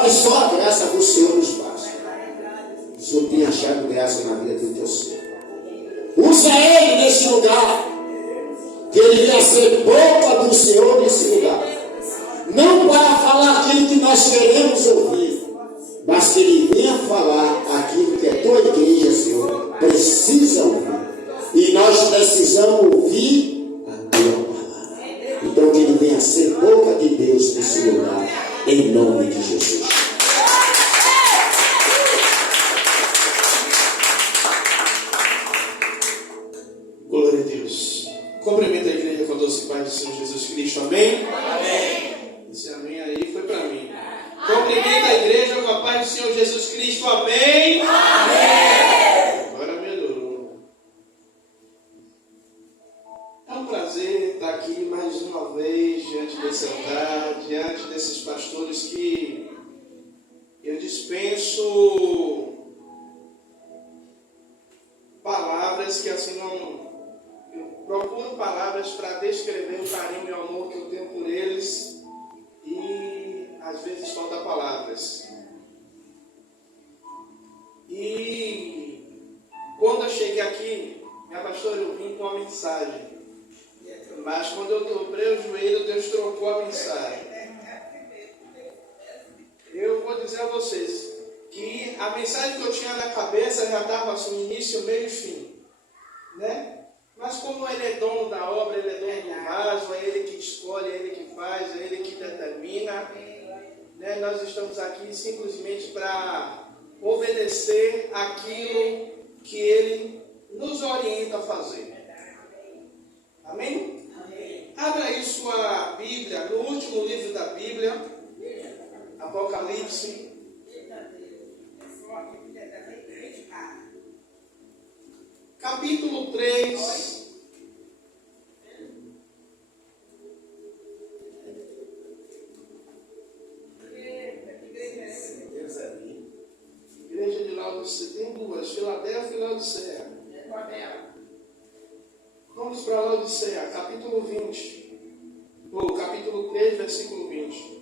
Olha, só a graça do Senhor nos basta. O Senhor tem achado graça na vida do teu Senhor. Usa Ele nesse lugar. Que Ele venha ser boca do Senhor nesse lugar. Não para falar aquilo que nós queremos ouvir, mas que Ele venha falar aquilo que a tua igreja, Senhor, precisa ouvir. E nós precisamos ouvir a tua palavra. Então que Ele venha ser boca de Deus nesse lugar, em nome de Jesus. Glória a Deus. Cumprimenta a igreja com a doce paz do Senhor Jesus Cristo. Amém? Amém. Esse amém aí foi para mim. Cumprimenta a igreja com a paz do Senhor Jesus Cristo. Amém? Amém. Agora melhorou. É um prazer estar aqui mais uma vez diante desse altar, diante desses pastores que eu dispenso palavras que assim não... Eu procuro palavras para descrever o carinho e o amor que eu tenho por eles e às vezes falta palavras. E quando eu cheguei aqui, minha pastora, eu vim com uma mensagem. Mas quando eu dobrei o joelho, Deus trocou a mensagem. Eu vou dizer a vocês que a mensagem que eu tinha na cabeça já estava assim, início, meio e fim. Né? Mas como Ele é dono da obra, Ele é dono do vaso, é Ele que escolhe, é Ele que faz, é Ele que determina, né? Nós estamos aqui simplesmente para obedecer aquilo que Ele nos orienta a fazer. Amém? Amém. Abra aí sua Bíblia, no último livro da Bíblia, Apocalipse. Capítulo 3. Igreja de Laodicea. Tem duas, Filadélfia e Laodicea. Vamos para Laodicea, capítulo 20. Ou capítulo 3, versículo 20.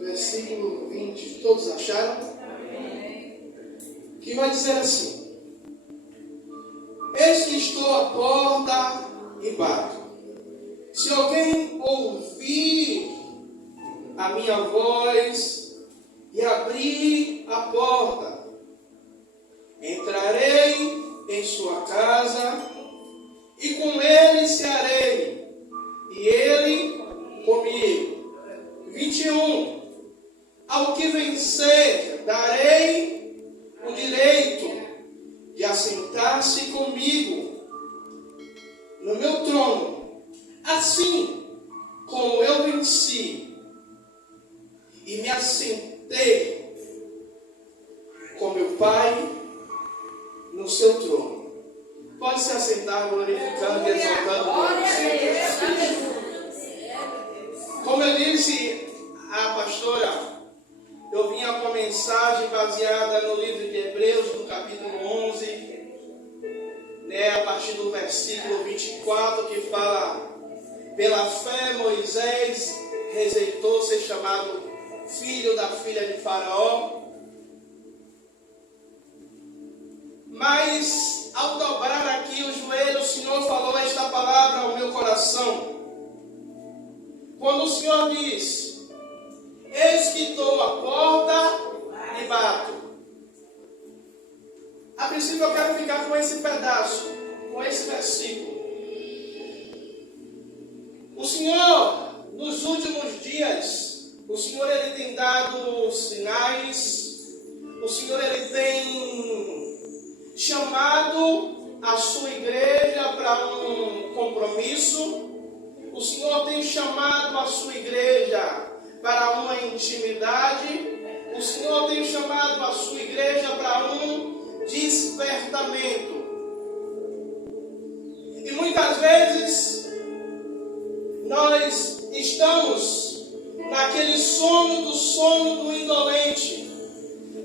Versículo 20, todos acharam? Amém. Que vai dizer assim: eis que estou à porta e bato. Se alguém ouvir a minha voz e abrir a porta, entrarei em sua casa e com ele cearei, e ele comigo. 21. Ao que vencer, darei o direito de assentar-se comigo no meu trono, assim como eu venci e me assentei com meu Pai no seu trono. Pode se assentar glorificando e exaltando o nome do Senhor Jesus Cristo. Como eu disse à pastora, eu vinha com a mensagem baseada no livro de Hebreus, no capítulo 11, né, a partir do versículo 24, que fala: pela fé Moisés rejeitou ser chamado filho da filha de Faraó, mas ao dobrar aqui o joelho, o Senhor falou esta palavra ao meu coração. Quando o Senhor diz: eis que estou à porta e bato. A princípio eu quero ficar com esse pedaço, com esse versículo. O Senhor, nos últimos dias, o Senhor Ele tem dado sinais, o Senhor Ele tem chamado a sua igreja para um compromisso, o Senhor tem chamado a sua igreja para uma intimidade, o Senhor tem chamado a sua igreja para um despertamento. E muitas vezes nós estamos naquele sono do indolente,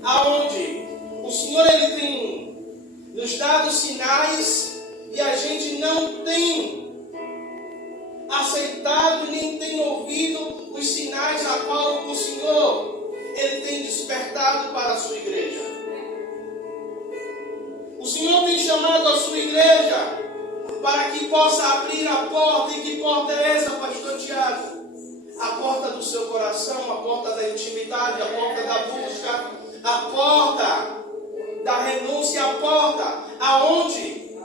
aonde o Senhor Ele tem nos nos dado sinais e a gente não tem aceitado nem tem ouvido os sinais a qual o Senhor Ele tem despertado para a sua igreja. O Senhor tem chamado a sua igreja para que possa abrir a porta. E que porta é essa, pastor Tiago? A porta do seu coração, a porta da intimidade, a porta da busca, a porta da renúncia, a porta aonde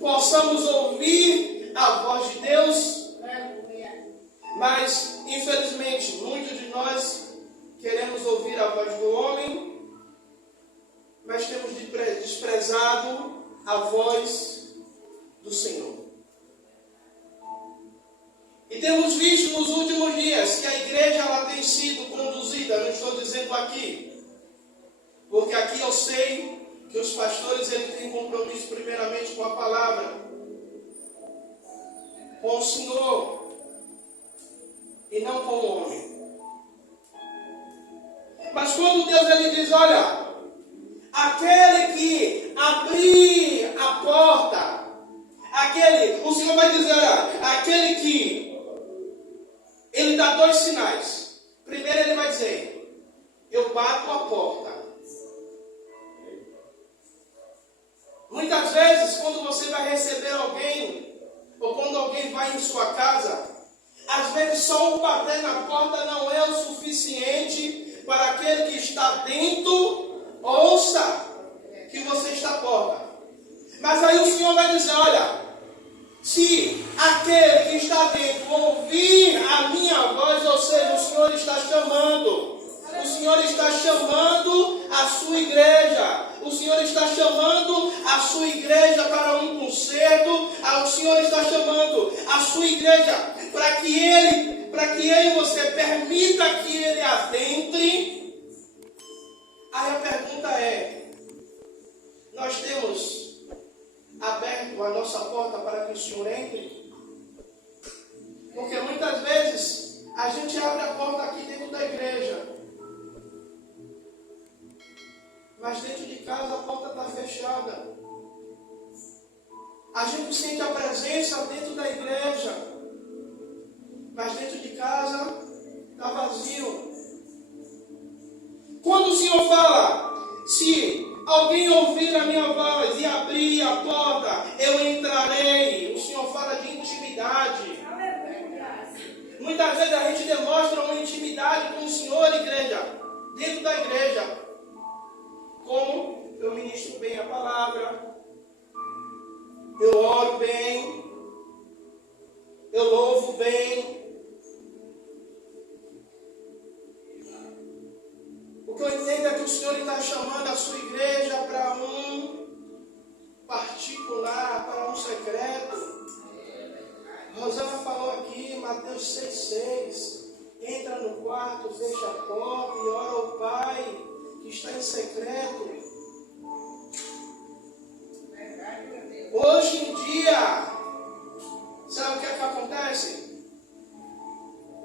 possamos ouvir a voz de Deus. Mas, infelizmente, muitos de nós queremos ouvir a voz do homem, mas temos desprezado a voz do Senhor. E temos visto nos últimos dias que a igreja ela tem sido conduzida, não estou dizendo aqui, porque aqui eu sei que os pastores eles têm compromisso primeiramente com a palavra, com o Senhor e não com o homem. Mas quando Deus ele diz, olha, aquele que abrir a porta, o Senhor vai dizer, olha, aquele que ele dá dois sinais. Primeiro ele vai dizer, eu bato a porta. Muitas vezes, quando você vai receber alguém, ou quando alguém vai em sua casa, às vezes só o bater na porta não é o suficiente para aquele que está dentro, ouça que você está à porta. Mas aí o Senhor vai dizer, olha, se aquele que está dentro ouvir a minha voz, ou seja, o Senhor está chamando. O Senhor está chamando a sua igreja. O Senhor está chamando a sua igreja para um concerto. O Senhor está chamando a sua igreja para que ele você permita que ele adentre. Aí a pergunta é, nós temos aberto a nossa porta para que o Senhor entre? Porque muitas vezes a gente abre a porta aqui dentro da igreja, mas dentro de casa a porta está fechada. A gente sente a presença dentro da igreja, mas dentro de casa está vazio. Quando o Senhor fala, se alguém ouvir a minha voz e abrir a porta, eu entrarei. O Senhor fala de intimidade. Muitas vezes a gente demonstra uma intimidade com o Senhor, igreja, dentro da igreja. Como eu ministro bem a palavra, eu oro bem, eu louvo bem. O que eu entendo é que o Senhor está chamando a sua igreja para um particular, para um secreto. Rosana falou aqui, Mateus 6,6. Entra no quarto, fecha a porta e ora ao Pai que está em secreto. Hoje em dia, sabe o que é que acontece?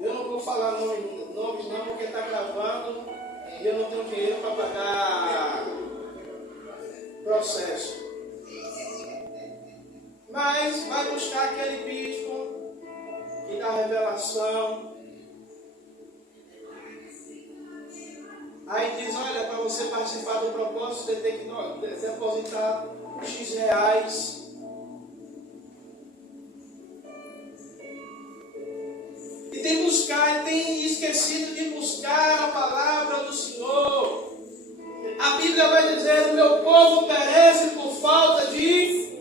Eu não vou falar nomes não, porque está gravando e eu não tenho dinheiro para pagar processo. Mas vai buscar aquele bispo que dá revelação. Aí diz, olha, para você participar do propósito, você tem que depositar X reais. E tem esquecido de buscar a palavra do Senhor. A Bíblia vai dizer, o meu povo perece por falta de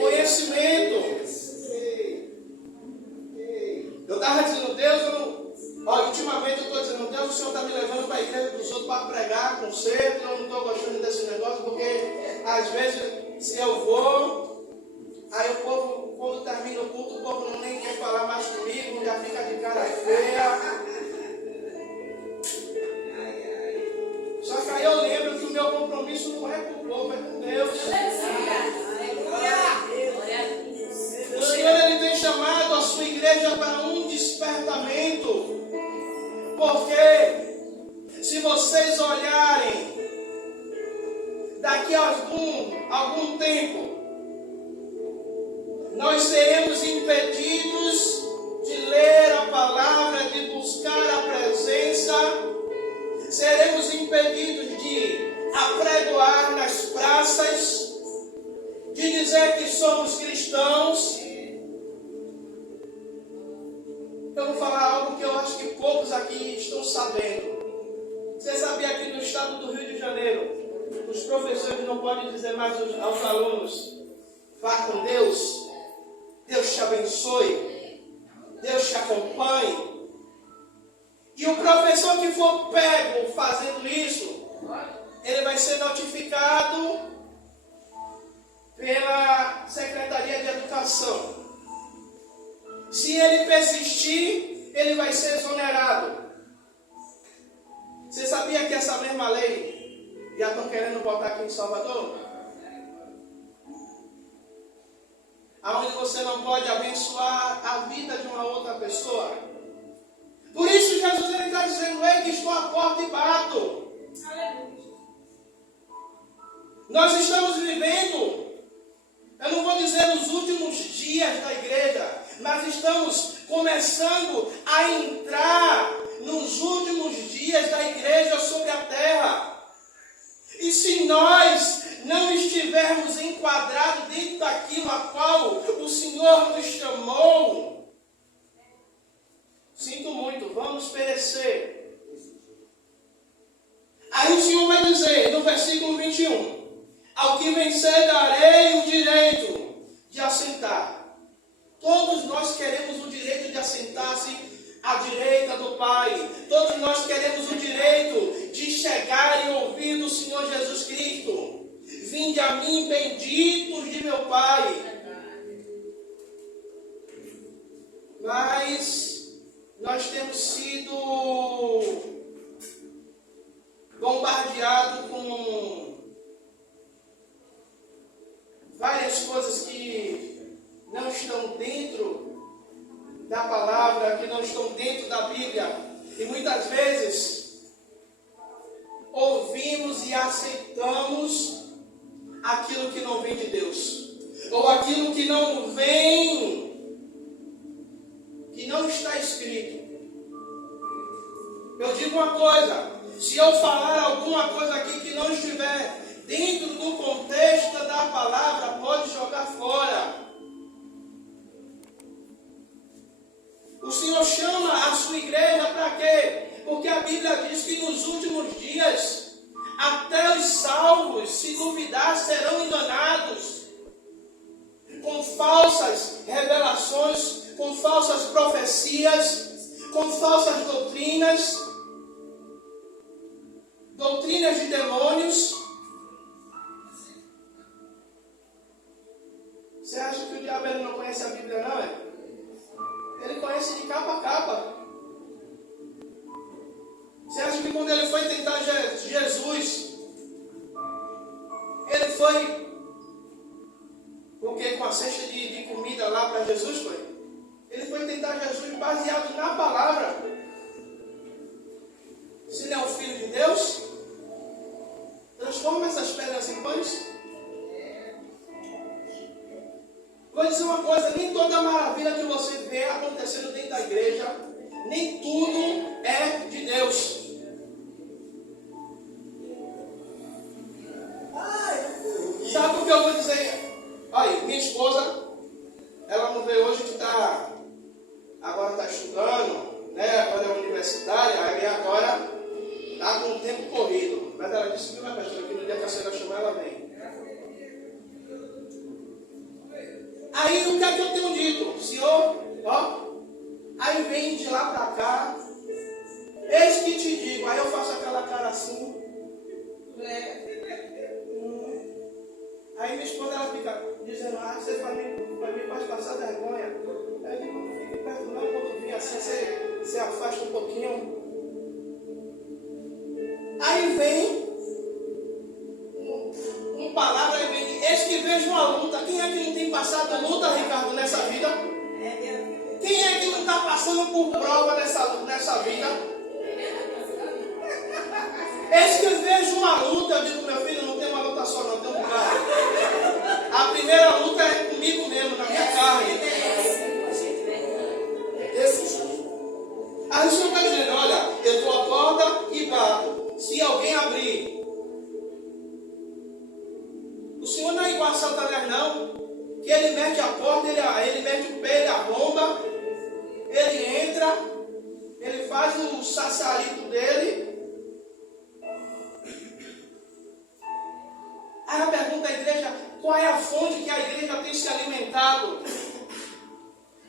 conhecimento. Eu estava dizendo, Deus, ultimamente eu estou dizendo, Deus, o Senhor está me levando para a igreja dos outros para pregar concerto. Eu não estou gostando desse negócio, porque às vezes, se eu vou, aí o povo, quando termina o culto, o povo não nem quer falar mais comigo, já fica de cara feia. Só que aí eu lembro que o meu compromisso não é com o povo, é com Deus. tempo, nós seremos impedidos de ler a palavra, de buscar a presença, seremos impedidos de apregoar nas praças, de dizer que somos cristãos. Eu vou falar algo que eu acho que poucos aqui estão sabendo. Você sabia que no estado do Rio de Janeiro, os professores não podem dizer mais aos alunos: vá com Deus, Deus te abençoe, Deus te acompanhe. E o professor que for pego fazendo isso, ele vai ser notificado pela Secretaria de Educação. Se ele persistir, ele vai ser exonerado. Você sabia que essa mesma lei já estão querendo botar aqui em Salvador? Aonde você não pode abençoar a vida de uma outra pessoa. Por isso Jesus está dizendo: ei, que estou à porta e bato. Nós estamos vivendo, eu não vou dizer nos últimos dias da igreja, mas estamos começando a entrar nos últimos dias da igreja sobre a terra. E se nós não estivermos enquadrados dentro daquilo a qual o Senhor nos chamou, sinto muito, vamos perecer. Aí o Senhor vai dizer, no versículo 21, ao que vencer darei o direito de assentar. Todos nós queremos o direito de assentar-se à direita do Pai. Todos nós queremos o direito de chegar e ouvir do Senhor Jesus Cristo: vinde a mim, benditos de meu Pai. Mas nós temos sido bombardeados com várias coisas que não estão dentro da palavra, que não estão dentro da Bíblia. E muitas vezes ouvimos e aceitamos aquilo que não vem de Deus, ou aquilo que não vem, que não está escrito. Eu digo uma coisa: se eu falar alguma coisa aqui que não estiver dentro do contexto da palavra, pode jogar fora. O Senhor chama a sua igreja para quê? Porque a Bíblia diz que nos últimos dias, até os salvos, se duvidar, serão enganados com falsas revelações, com falsas profecias, com falsas doutrinas de demônios. Você acha que o diabo ele não conhece a Bíblia, não é? Ele conhece de capa a capa. Você acha que quando ele foi tentar Jesus, ele foi o quê? Com a cesta de comida lá para Jesus? Ele foi tentar Jesus baseado na palavra. Se não é o Filho de Deus, transforma essas pedras em pães. Vou dizer uma coisa: nem toda maravilha que você vê acontecendo dentro da igreja, nem tudo é de Deus. Sabe o que eu vou dizer? Olha, minha esposa, ela não veio hoje que agora está estudando, né? Agora é universitária, aí agora está com o tempo corrido. Mas ela disse que não é pastora, que no dia que a senhora chamar, ela vem. Aí o que é que eu tenho dito? Senhor, aí vem de lá para cá, eis que te digo. Aí eu faço aquela cara assim, aí minha esposa ela fica dizendo: você para mim pode passar vergonha. Aí eu digo: não fique perto não, quando vir assim, você afasta um pouquinho. Aí vem palavra e vem: eis que vejo uma luta. Quem é que não tem passado luta, Ricardo, nessa vida? Quem é que não está passando por prova nessa vida? Eis que vejo uma luta. Eu digo: meu filho, não tem uma luta só, não, tem um bocado. primeira luta é comigo mesmo, na minha carne. Desse jeito. Aí o Senhor está dizendo, olha, eu estou à porta e bato. Se alguém abrir. O Senhor não é igual a Satanás, não. Que ele mete a porta, ele mete o pé, ele arromba, ele entra, ele faz o sassarito dele. Aí a pergunta à igreja, qual é a fonte que a igreja tem se alimentado?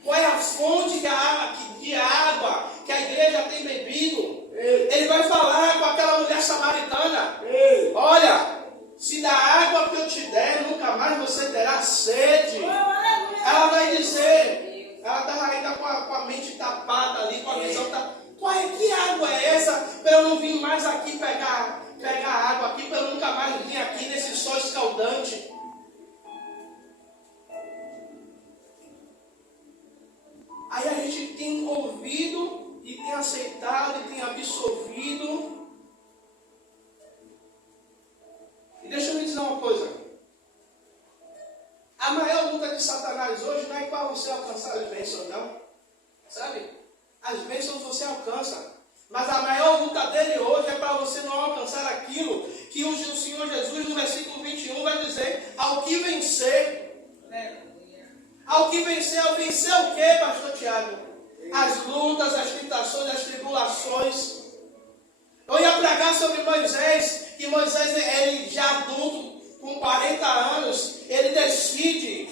Qual é a fonte de água que a igreja tem bebido? Ele vai falar com aquela mulher samaritana. Olha, se da água que eu te der, nunca mais você terá sede. Ela vai dizer, ela está ainda com a mente tapada ali, com a visão tapada. Que água é essa? Para eu não vir mais aqui pegar água aqui, para eu nunca mais vir aqui nesse sol escaldante. Aí a gente tem ouvido e tem aceitado e tem absorvido. E deixa eu me dizer uma coisa. A maior luta de Satanás hoje não é para você alcançar as bênçãos, não. Sabe? As bênçãos você alcança. Mas a maior luta dele hoje é para você não alcançar aquilo que o Senhor Jesus, no versículo 21, vai dizer: ao que vencer. Ao que vencer, ao vencer o quê, pastor Tiago? As lutas, as tentações, as tribulações. Eu ia pregar sobre Moisés, que Moisés, ele já adulto, com 40 anos, ele decide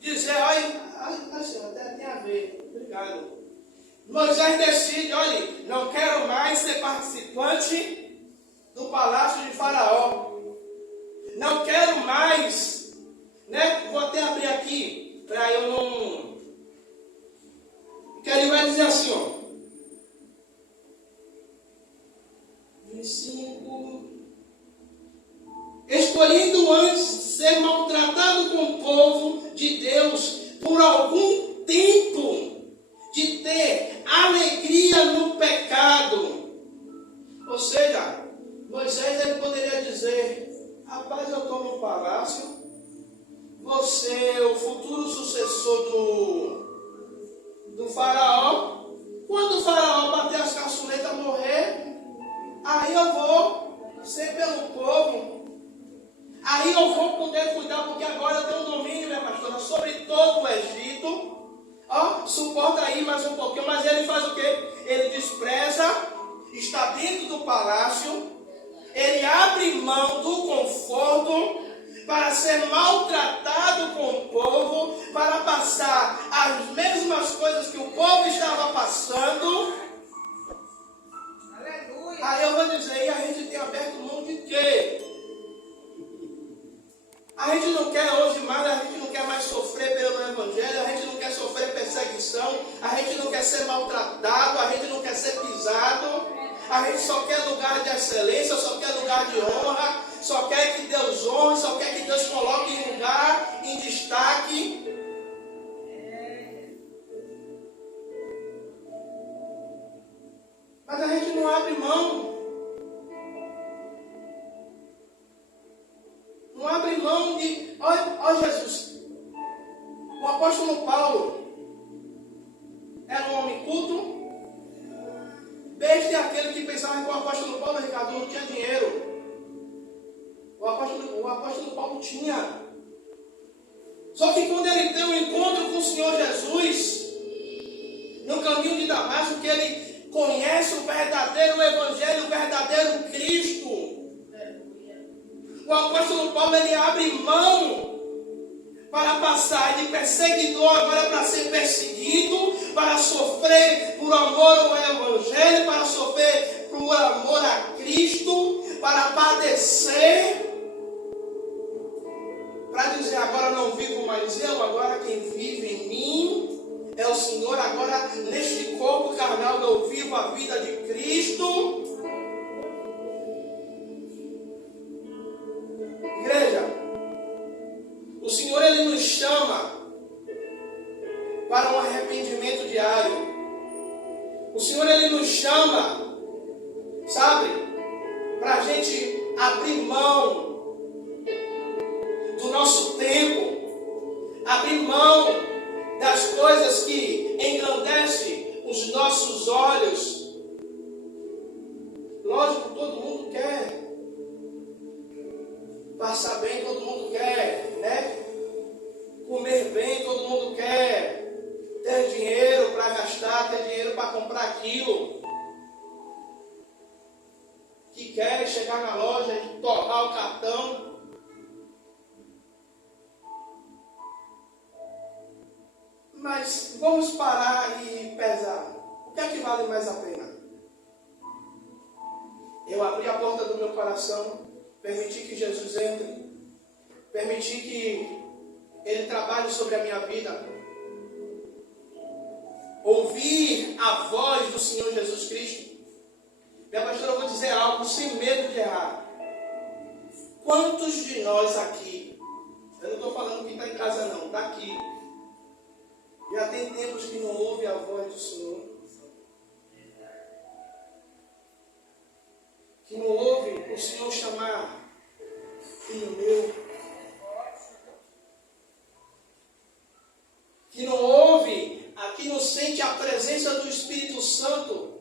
dizer, olha, senhor, tem a ver, obrigado. Moisés decide, olha, não quero mais ser participante do palácio de Faraó. Não quero mais, né? Vou até abrir aqui, para eu não... Porque ele vai dizer assim, ó. 25. Escolhendo antes ser maltratado com o povo de Deus por algum tempo, de ter alegria no pecado. Ou seja, Moisés ele poderia dizer: rapaz, eu estou no palácio, você, o futuro sucessor do faraó. Quando o faraó bater as caçuletas, morrer, aí eu vou ser pelo povo. Aí eu vou poder cuidar, porque agora eu tenho um domínio, minha pastora, sobre todo o Egito. Ó, suporta aí mais um pouquinho, mas ele faz o quê? Ele despreza, está dentro do palácio, ele abre mão do conforto para ser maltratado com o povo, para passar as mesmas coisas que o povo estava passando. Aleluia. Aí eu vou dizer, e a gente tem aberto mão de quê? A gente não quer hoje mais, a gente não quer mais sofrer pelo Evangelho, a gente não quer sofrer perseguição, a gente não quer ser maltratado, a gente não quer ser pisado, a gente só quer lugar de excelência, só quer lugar de honra, só quer que Deus honre, só quer que Deus coloque em lugar, em destaque. Mas a gente não abre mão. Não abre mão de... Olha Jesus. O apóstolo Paulo era um homem culto. Besta é aquele que pensava que o apóstolo Paulo, Ricardo, não tinha dinheiro. O apóstolo Paulo tinha. Só que quando ele tem um encontro com o Senhor Jesus, no caminho de Damasco, que ele conhece o verdadeiro Evangelho, o verdadeiro Cristo, o apóstolo Paulo, ele abre mão para passar de perseguidor agora para ser perseguido, para sofrer por amor ao Evangelho, para sofrer por amor a Cristo, para padecer, para dizer, agora não vivo mais eu, agora quem vive em mim é o Senhor, agora neste corpo carnal eu vivo a vida de Cristo. Igreja, o Senhor ele nos chama para um arrependimento diário. O Senhor ele nos chama, sabe, para a gente abrir mão do nosso tempo, os nossos olhos. Lógico, todo mundo quer passar bem, todo mundo quer, né? Comer bem, todo mundo quer ter dinheiro para gastar, ter dinheiro para comprar aquilo. Que quer chegar na loja e torrar o cartão. Mas vamos parar e pesar. O que é que vale mais a pena? Eu abri a porta do meu coração, permiti que Jesus entre, permiti que Ele trabalhe sobre a minha vida, ouvir a voz do Senhor Jesus Cristo. Minha pastora, eu vou dizer algo sem medo de errar. Quantos de nós aqui, eu não estou falando que está em casa não, está aqui, já tem tempos que não ouve a voz do Senhor, que não ouve o Senhor chamar, filho meu, que não ouve, que não sente a presença do Espírito Santo.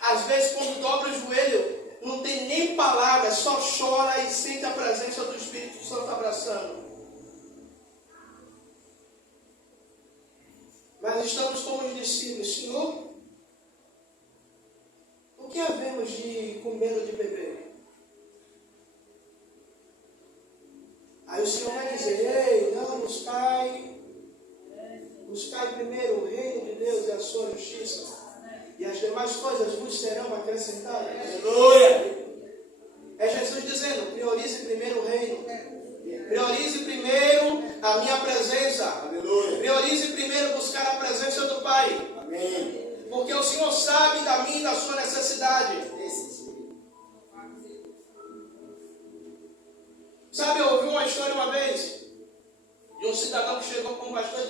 Às vezes, quando dobra o joelho, não tem nem palavras, só chora e sente a presença do Espírito Santo abraçando. Mas estamos como os discípulos, Senhor, o que havemos de com medo de beber? Aí o Senhor vai dizer, ei, não, buscai primeiro o reino de Deus e a sua justiça, e as demais coisas vos serão acrescentadas. Aleluia. É Jesus dizendo, priorize primeiro o reino. Priorize primeiro a minha presença. Aleluia. Priorize primeiro buscar a presença do Pai. Amém. Porque o Senhor sabe da minha e da sua necessidade. Sabe, eu ouvi uma história uma vez de um cidadão que chegou com o pastor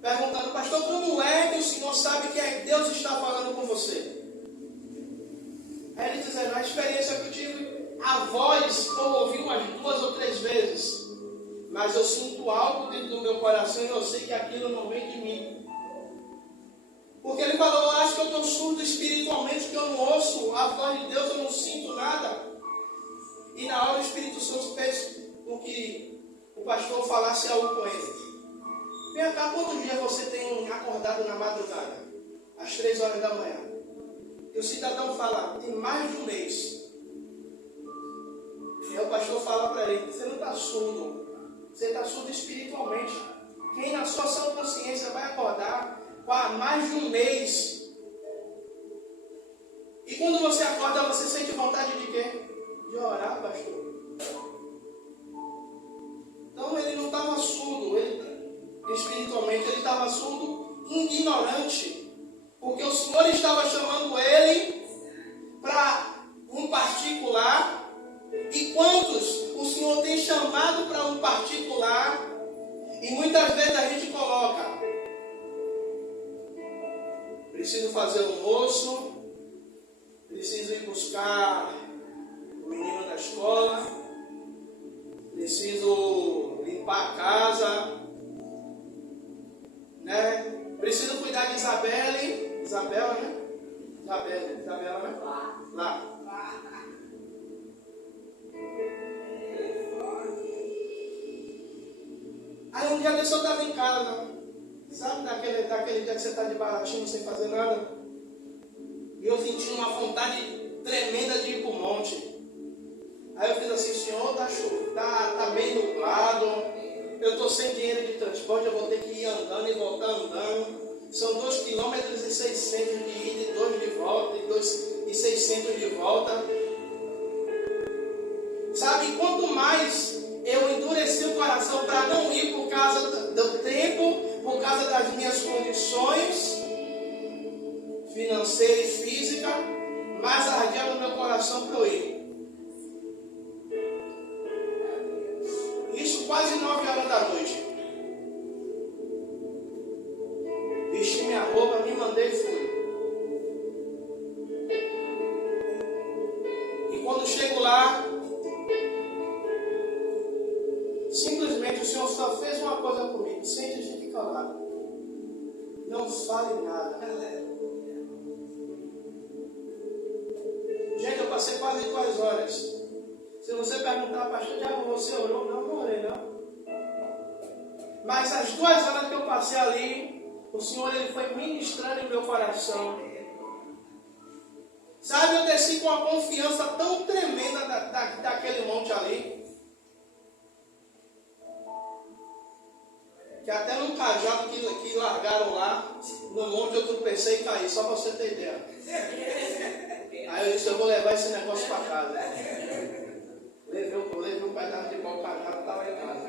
perguntando, pastor, como é que o senhor sabe que Deus está falando com você? Aí ele dizendo, a experiência que eu tive, a voz eu ouvi umas 2 ou 3 vezes, mas eu sinto algo dentro do meu coração e eu sei que aquilo não vem de mim. Porque ele falou, eu acho que eu estou surdo espiritualmente, que eu não ouço a voz de Deus, eu não sinto nada. E na hora o Espírito Santo fez com que o pastor falasse algo com ele. Vem cá, quantos dias você tem acordado na madrugada? Às 3 horas da manhã. E o cidadão fala, tem mais de 1 mês. E aí o pastor fala para ele, você não está surdo. Você está surdo espiritualmente. Quem na sua sã consciência vai acordar há mais de 1 mês? E quando você acorda, você sente vontade de quê? De orar, pastor. Então ele não estava surdo, espiritualmente ele estava surdo, ignorante, porque o Senhor estava chamando ele para um particular. E quantos o Senhor tem chamado para um particular e muitas vezes a gente coloca, preciso fazer almoço, preciso ir buscar o menino da escola, preciso limpar a casa, né? Preciso cuidar de Isabela, né? Isabela, né? Lá. Aí um dia desse eu estava em casa, sabe, daquele dia que você está de baratinho sem fazer nada, e eu senti uma vontade tremenda de ir para o monte. Aí eu fiz assim, Senhor, tá meio nublado, eu estou sem dinheiro de transporte, eu vou ter que ir andando e voltar andando. São 2,6 km de ida e 2 de volta, e 2,600 de volta. Sabe, quanto mais eu endureci o coração para não ir por causa do tempo, por causa das minhas condições financeiras e físicas, mais ardia no meu coração para eu ir. Isso quase 9 horas da noite. Vesti minha roupa, me mandei e fui. E quando chego lá, simplesmente o Senhor só fez uma coisa comigo: sente e fique calado. não fale nada. Gente, eu passei quase 2 horas. Se você perguntar, pastor, já você orou? Não orei, não. Mas as 2 horas que eu passei ali, o Senhor ele foi ministrando em meu coração. Sabe, eu desci com uma confiança tão tremenda daquele monte ali, que até no cajado que largaram lá, no monte eu tropecei e caí, só para você ter ideia. Aí eu disse, eu vou levar esse negócio para casa. Levei um pedaço de pau, o cajado estava em casa.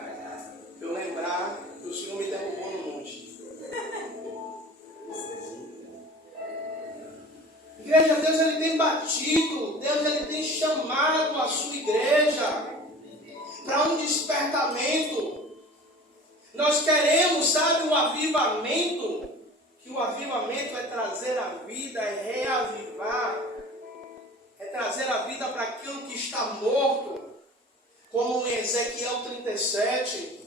Pra eu lembrar que o Senhor me derrubou no monte. Igreja, Deus ele tem batido, Deus ele tem chamado a sua igreja para um despertamento. Nós queremos, sabe, o avivamento, que o avivamento é trazer a vida, é reavivar, é trazer a vida para aquilo que está morto, como em Ezequiel 37.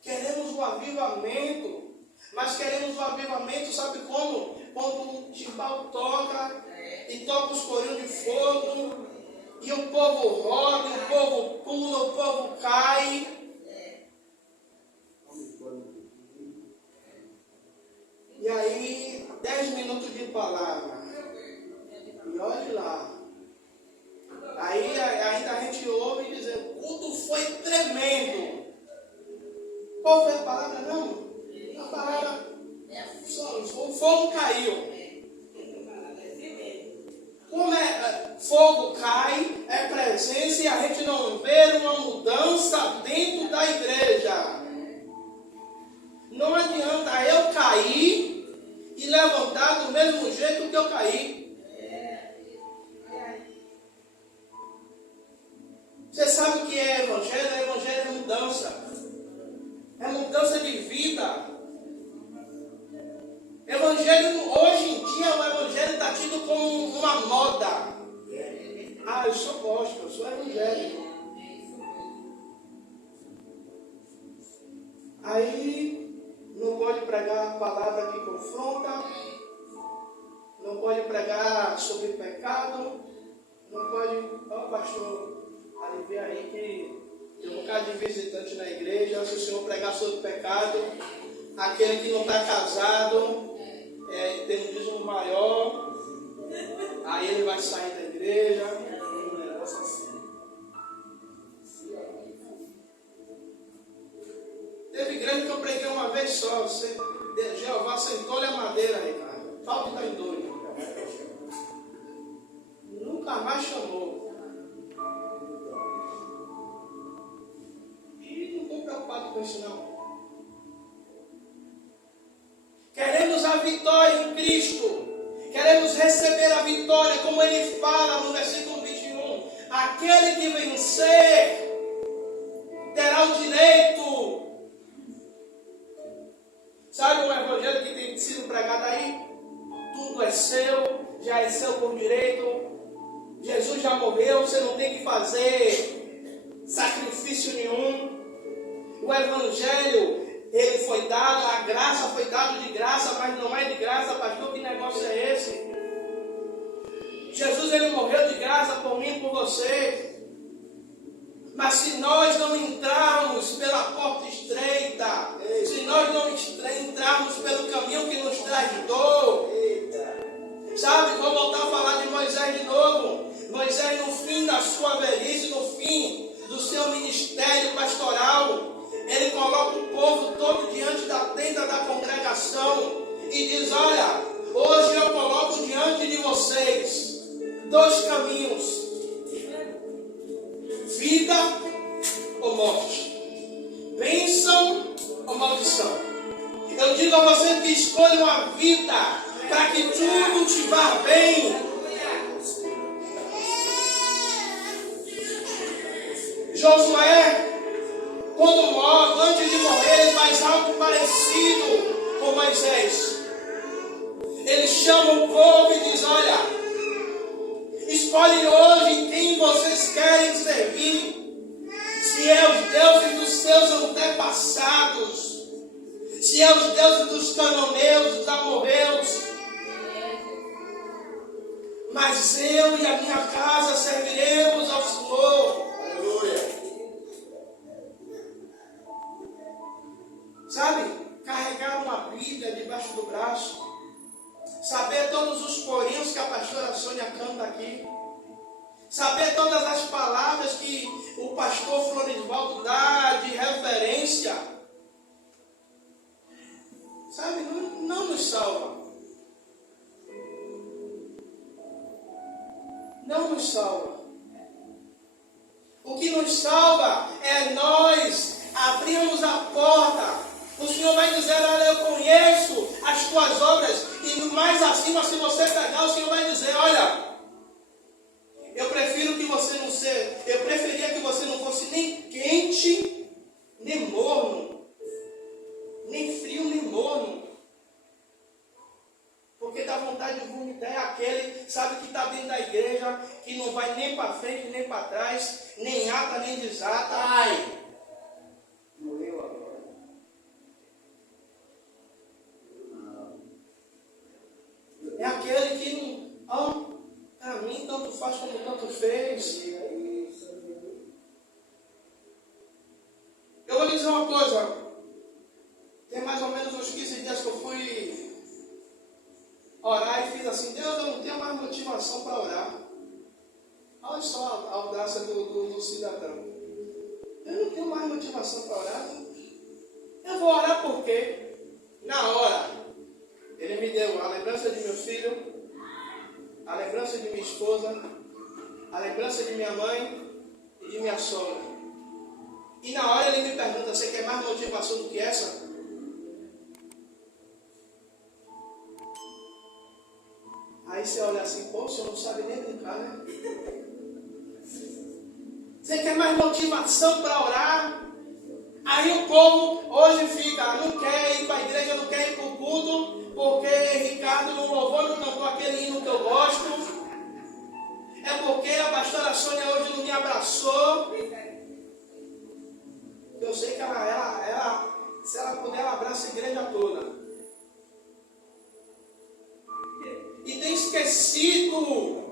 Queremos o avivamento, mas queremos o avivamento, sabe como? Quando o timbal toca, e toca os corinhos de fogo, e o povo roda, o povo pula, o povo cai. E aí, 10 minutos de palavra. E olhe lá. Aí ainda a gente ouve dizer, o culto foi tremendo. Qual foi a palavra? Não. A palavra, o fogo caiu. Como fogo cai, é presença e a gente não vê uma mudança dentro da igreja. Não adianta eu cair e levantar do mesmo jeito que eu caí. Você sabe o que é evangelho? Evangelho é mudança. É mudança de vida. Evangelho, hoje em dia, o evangelho está tido como uma moda. Ah, eu sou gospel, eu sou evangélico. Aí, não pode pregar a palavra que confronta, não pode pregar sobre pecado, não pode... Ó, pastor, alivia aí que tem um bocado de visitante na igreja. Se o senhor pregar sobre pecado, aquele que não está casado tem um dízimo maior, aí ele vai sair da igreja. Um negócio assim. Teve igreja que eu preguei uma vez só. Jeová sentou-lhe a madeira, Ricardo. Falta de estar doido. Nunca mais chamou. E não estou preocupado com isso não. Queremos a vitória em Cristo. Queremos receber a vitória, como ele fala no versículo 21. Aquele que vencer terá o direito. Sabe o evangelho que tem sido pregado aí? Tudo é seu, já é seu por direito. Jesus já morreu, você não tem que fazer sacrifício nenhum. O evangelho, ele foi dado, a graça foi dada de graça, mas não é de graça, pastor, que negócio é esse? Jesus, ele morreu de graça por mim e por você. Mas se nós não entrarmos pela porta estreita, se nós não entrarmos pelo caminho que nos traz dor, sabe, vou voltar a falar de Moisés de novo. Moisés, no fim da sua velhice, no fim do seu ministério pastoral, ele coloca o povo todo diante da tenda da congregação e diz, olha, hoje eu coloco diante de vocês 2 caminhos. Vida ou morte? Bênção ou maldição? Eu digo a você que escolha uma vida para que tudo te vá bem. Josué, quando morre, antes de morrer, ele faz algo parecido com Moisés. Ele chama o povo e diz, olha, escolhe hoje quem vocês querem servir. Se é os deuses dos seus antepassados, se se é os deuses dos cananeus, dos amorreus, mas eu e a minha casa serviremos ao Senhor. Aleluia. Sabe, carregar uma Bíblia debaixo do braço, saber todos os corinhos que a pastora Sônia canta aqui, saber todas as palavras que o pastor Florisvaldo dá de referência, sabe, não nos salva. Não nos salva. O que nos salva é nós abrirmos a porta. O Senhor vai dizer: olha, eu conheço as tuas obras. E mais acima, se você pegar, o Senhor vai dizer: olha, eu preferia que você não fosse nem quente, nem morno, nem frio, nem morno. Porque dá vontade de vomitar é aquele, sabe, que está dentro da igreja, que não vai nem para frente, nem para trás, nem ata, nem desata. Ai. Morreu agora. É aquele que não, para mim, tanto faz como tanto fez. Eu vou lhe dizer uma coisa. Tem mais ou menos uns 15 dias que eu fui orar e fiz assim: Deus, eu não tenho mais motivação para orar. Olha só a audácia do cidadão. Eu não tenho mais motivação para orar. Eu vou orar por quê? Na hora, ele me deu a lembrança de meu filho, a lembrança de minha esposa, a lembrança de minha mãe e de minha sogra. E na hora ele me pergunta: você quer mais motivação do que essa? Aí você olha assim: pô, o senhor não sabe nem brincar, né? Você quer mais motivação para orar? Aí o povo hoje fica, não quer ir para a igreja, não quer ir para o culto, porque Ricardo no louvor não cantou aquele hino que eu gosto. É porque a pastora Sônia hoje não me abraçou. Eu sei que ela se ela puder, ela abraça a igreja toda. E tem esquecido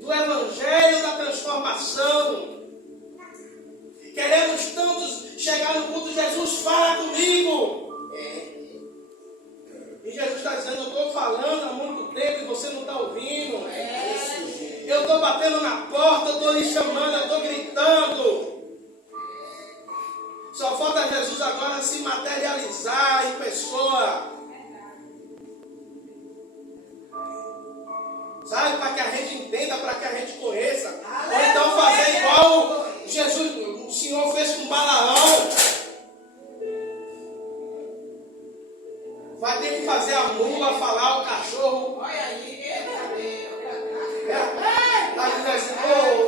do evangelho da transformação. Queremos tantos chegar no culto: Jesus, fala comigo. E Jesus está dizendo: eu estou falando há muito tempo e você não está ouvindo. Eu estou batendo na porta, eu estou lhe chamando, eu estou gritando. Só falta Jesus agora se materializar em pessoa. Sabe, para que a gente entenda, para que a gente conheça. Ou então fazer igual Jesus, o Senhor fez com Balaão. Vai ter que fazer a mula falar, o cachorro. Olha aí, Tá dizendo assim: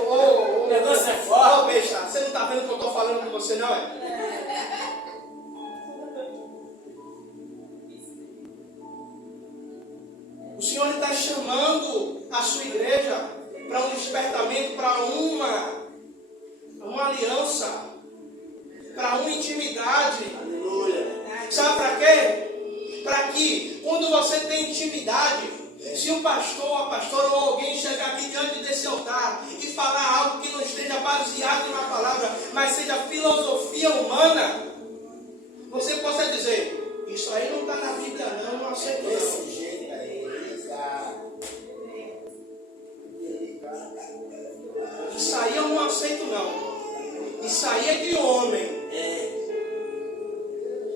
o negócio é forte. ô besta, você não está vendo o que eu estou falando com você, não é? O Senhor está chamando a sua igreja para um despertamento, para uma aliança, para uma intimidade. Aleluia. Sabe para quê? Para que quando você tem intimidade, se o pastor ou a pastora ou alguém chegar aqui diante desse altar e falar algo que não esteja baseado na palavra, mas seja filosofia humana, você possa dizer: isso aí não está na Bíblia não, não aceito não. Desse jeito aí, Isso aí eu não aceito não. Isso aí é de homem.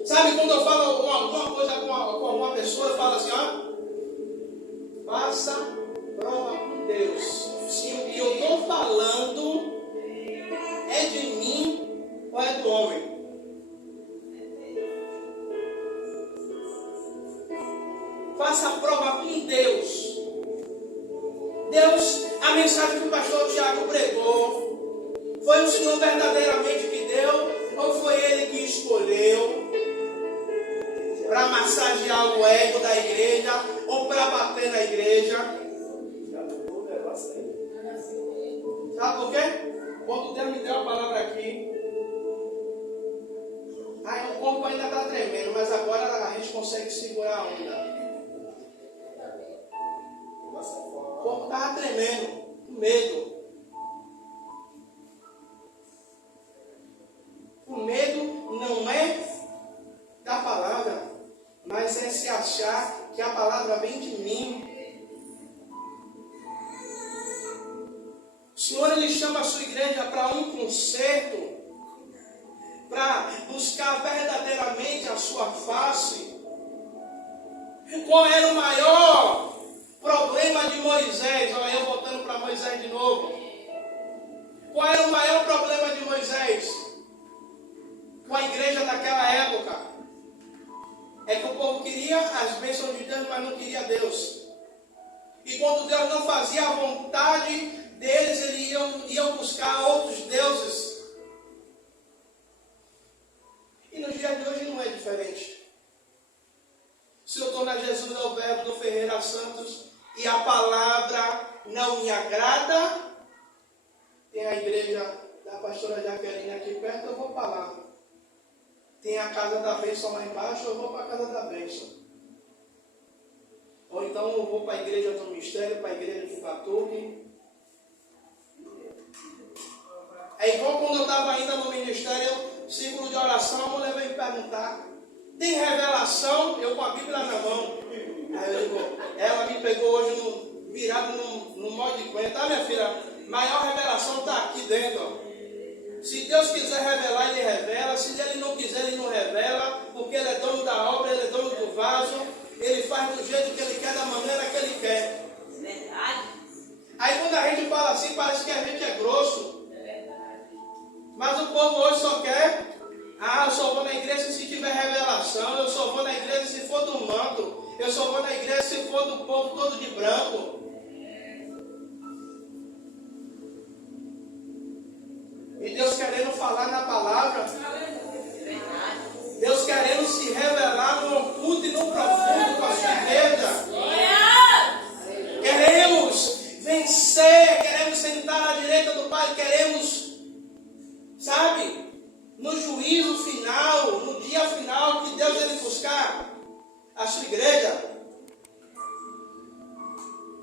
Sabe, quando eu falo alguma coisa com alguma pessoa, eu falo assim: ó, faça prova com Deus. Se o que eu estou falando é de mim ou é do homem. Faça prova com Deus. Deus, a mensagem que o pastor Tiago pregou, foi o Senhor verdadeiramente que deu ou foi ele que escolheu para massagear o ego da igreja ou para bater na igreja? Sabe por quê? Quando Deus me deu a palavra aqui, aí o corpo ainda está tremendo, mas agora a gente consegue segurar a onda. O corpo estava tremendo, com medo. O medo não é da palavra, mas é se achar que a palavra vem de mim. O Senhor, Ele chama a sua igreja para um concerto, para buscar verdadeiramente a sua face. Qual era o maior problema de Moisés? Olha, eu voltando para Moisés de novo. Qual era o maior problema de Moisés com a igreja daquela época? É que o povo queria as bênçãos de Deus, mas não queria Deus. E quando Deus não fazia a vontade deles, eles iam buscar outros deuses. E nos dias de hoje não é diferente. Se eu estou na Jesus do Verbo do Ferreira Santos e a palavra não me agrada, tem a igreja da pastora Jaqueline aqui perto, eu vou para lá. Tem a casa da bênção lá embaixo, eu vou para a casa da bênção. Ou então eu vou para a igreja do mistério, para a igreja do Batuque. É igual quando eu estava ainda no ministério, círculo de oração, a mulher veio me perguntar: tem revelação? Eu com a Bíblia na mão. Aí eu digo, ela me pegou hoje virado no molde de coentro. Tá, minha filha? Maior revelação está aqui dentro. Se Deus quiser revelar, Ele revela. Se Ele não quiser, Ele não revela. Porque Ele é dono da obra, Ele é dono do vaso. Ele faz do jeito que Ele quer, da maneira que Ele quer. Verdade. Aí quando a gente fala assim, parece que a gente é grosso. Mas o povo hoje só quer: eu só vou na igreja se tiver revelação. Eu só vou na igreja se for do manto. Eu só vou na igreja se for do povo todo de branco. E Deus querendo falar na palavra. Deus querendo se revelar no oculto e no profundo com a sua igreja. Queremos vencer, queremos sentar à direita do Pai, queremos, sabe, no juízo final, no dia final, que Deus ele buscar a sua igreja.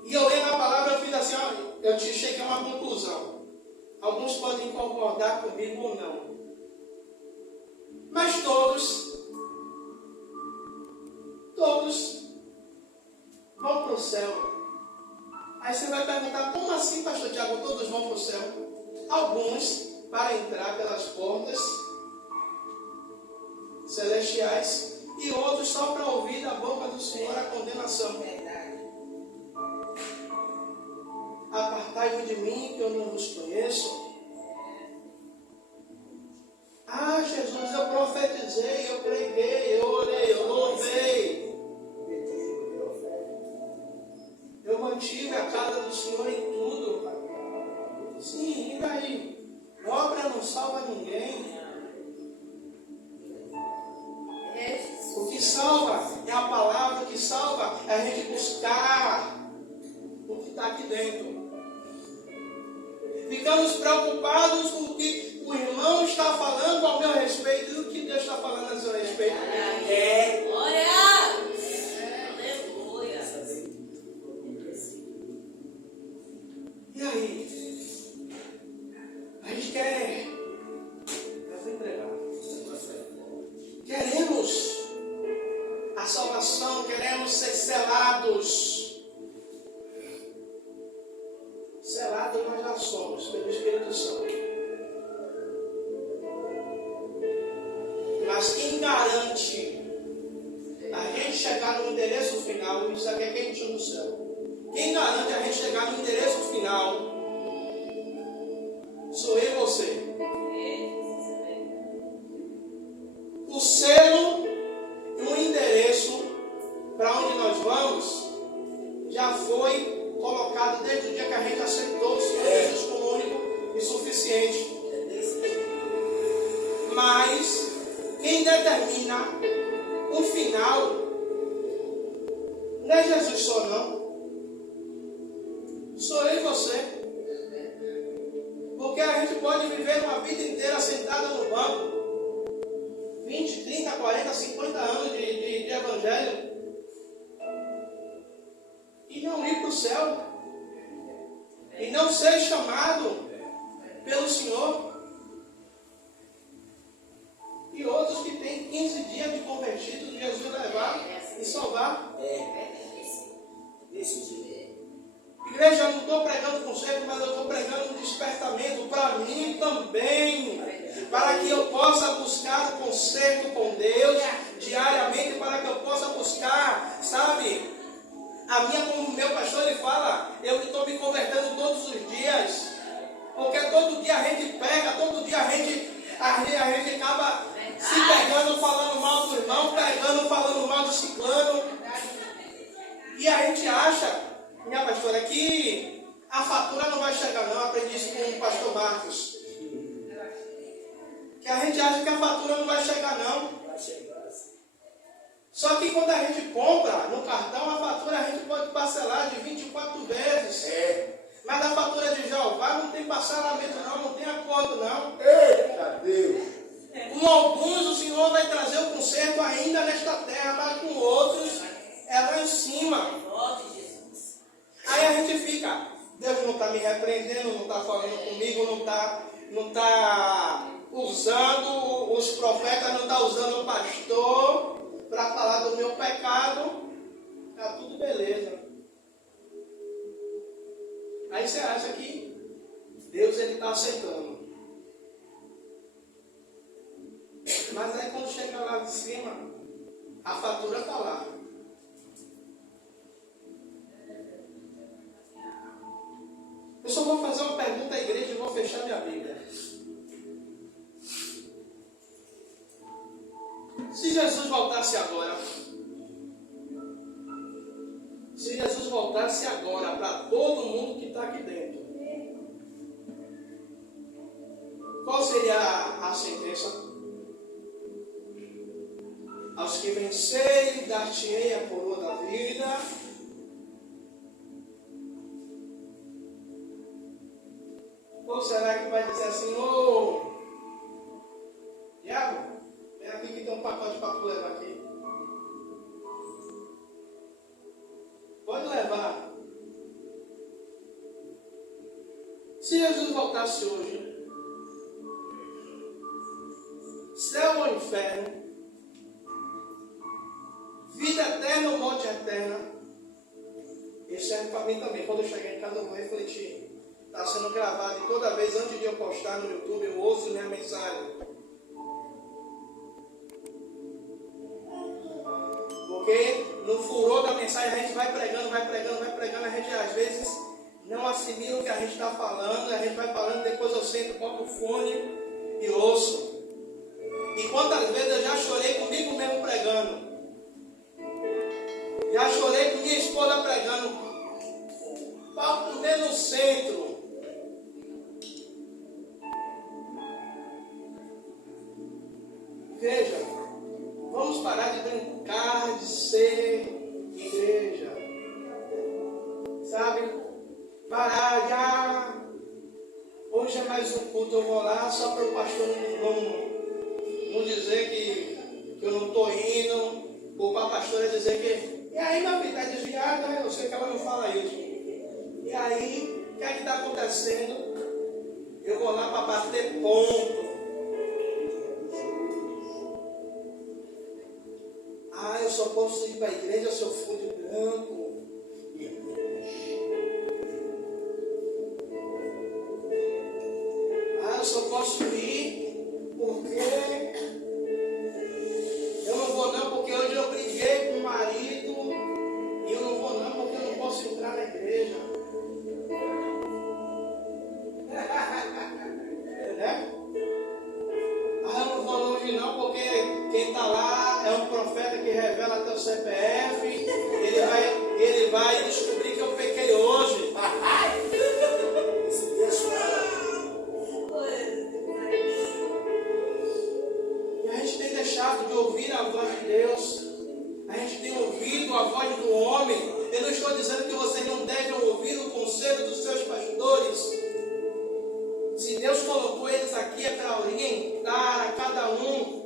E eu lendo a palavra, eu fiz assim, eu cheguei a uma conclusão. Alguns podem concordar comigo ou não. Mas todos vão para o céu. Aí você vai perguntar: como assim, pastor Tiago, todos vão para o céu? Alguns para entrar pelas portas celestiais e outros só para ouvir da boca do Senhor a condenação. Apartai-vos de mim, que eu não vos conheço. Jesus, eu profetizei, eu preguei, eu orei, eu louvei. Eu mantive a casa do Senhor em tudo. Sim, e daí? Obra não salva ninguém. O que salva é a palavra, o que salva é a gente buscar o que está aqui dentro. Ficamos preocupados com o que o irmão está falando ao meu respeito e o que Deus está falando a seu respeito. Glória! Aleluia! E aí? A gente quer. Eu vou entregar. Queremos a salvação, queremos ser selados. Selados nós já somos pelo Espírito Santo. Mas quem garante a gente chegar no endereço final, isso aqui é quentinho no céu. Quem garante a gente chegar no endereço final sou eu e você. O selo e o endereço para onde nós vamos já foi colocado desde o dia que a gente aceitou o Senhor Jesus como único e suficiente. Mas quem determina o final não é Jesus só, não. Sou eu e você. Porque a gente pode viver uma vida inteira sentada no banco, 20, 30, 40, 50 céu e não ser chamado pelo Senhor. E outros que têm 15 dias de convertido, Jesus levar e salvar. Desse jeito. Igreja, eu não estou pregando conselho, mas eu estou pregando um despertamento para mim também, para que eu possa buscar o conserto com Deus diariamente, para que eu possa buscar, sabe, como o meu pastor ele fala, eu estou me convertendo todos os dias, porque todo dia a gente pega, todo dia a gente acaba se pegando, falando mal do irmão, pegando, falando mal do ciclano, e a gente acha, minha pastora, que a fatura não vai chegar não, aprendi isso com o pastor Marcos, que a gente acha que a fatura não vai chegar não. Vai chegar. Só que quando a gente compra no cartão, a fatura a gente pode parcelar de 24 vezes. Mas a fatura de Jeová não tem parcelamento não tem acordo não. Eita Deus! Com alguns o Senhor vai trazer o conserto ainda nesta terra, mas com outros é lá em cima. Aí a gente fica, Deus não está me repreendendo, não está falando comigo, não está usando os profetas, não está usando o pastor para falar do meu pecado, está tudo beleza. Aí você acha que Deus está aceitando. Mas aí quando chega lá de cima, a fatura está lá. Eu só vou fazer uma pergunta à igreja e vou fechar minha Bíblia. Se Jesus voltasse agora, para todo mundo que está aqui dentro, qual seria a sentença? Aos que vencerem, dar-te-ei a coroa da vida. Ou será que vai dizer assim, ô diabo, vem aqui que tem um pacote para tu levar aqui. Pode levar. Se Jesus voltasse hoje, céu ou inferno, vida eterna ou morte eterna, isso serve para mim também. Quando eu chegar em casa eu vou refletir. Está sendo gravado e toda vez antes de eu postar no YouTube eu ouço minha mensagem. Porque no furor da mensagem a gente vai pregando, a gente às vezes não assimila o que a gente está falando, a gente vai falando, depois eu sento, boto o fone e ouço. E quantas vezes eu já chorei comigo mesmo pregando. Já chorei com minha esposa pregando. Palco mesmo no centro. Igreja, vamos parar de brincar de ser igreja. Sabe? Parar já. Hoje é mais um culto, eu vou lá só para o pastor não dizer que eu não estou indo, ou para a pastora dizer que. E aí, meu filho, está desviada, eu sei que ela não fala isso. E aí, o que é que está acontecendo? Eu vou lá para bater ponto. Eu só posso ir para a igreja se eu for de branco. Eu só posso ir porque eu não vou não, porque hoje eu briguei com o marido e eu não vou não, porque eu não posso entrar na igreja. Né? Eu não vou longe não, porque quem está lá é um profeta que revela teu CPF, ele vai descobrir que eu pequei hoje. E a gente tem deixado de ouvir a voz de Deus. A gente tem ouvido a voz do homem. Eu não estou dizendo que vocês não devem ouvir o conselho dos seus pastores. Se Deus colocou eles aqui é para orientar a cada um.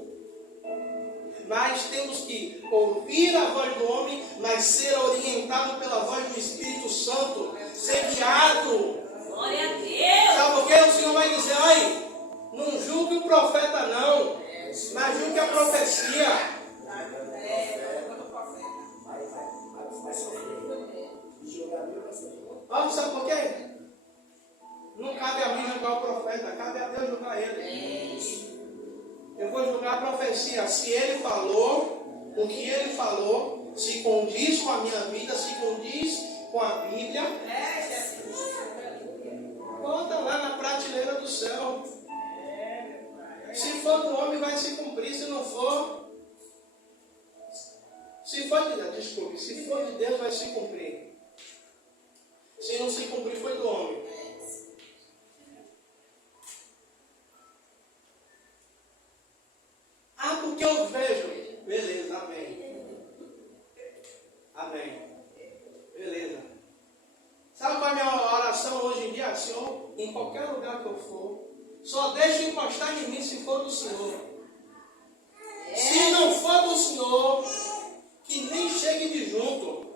Mas tem temos que ouvir a voz do homem, mas ser orientado pela voz do Espírito Santo, ser guiado. Glória a Deus. Sabe por quê? O Senhor vai dizer, olha, não julgue o profeta não, mas julgue a profecia. Olha, sabe por quê? Não cabe a mim julgar o profeta, cabe a Deus julgar ele. Eu vou julgar a profecia. Se ele falou, o que ele falou, se condiz com a minha vida, se condiz com a Bíblia, bota lá na prateleira do céu. Se for do homem, vai se cumprir. Se não for, se for de Deus, vai se cumprir. Se não se cumprir, foi do homem. Ah, porque eu vejo. Beleza, amém. Amém. Beleza. Sabe qual é a minha oração hoje em dia? Senhor, em qualquer lugar que eu for, só deixa encostar em mim se for do Senhor. Se não for do Senhor, que nem chegue de junto.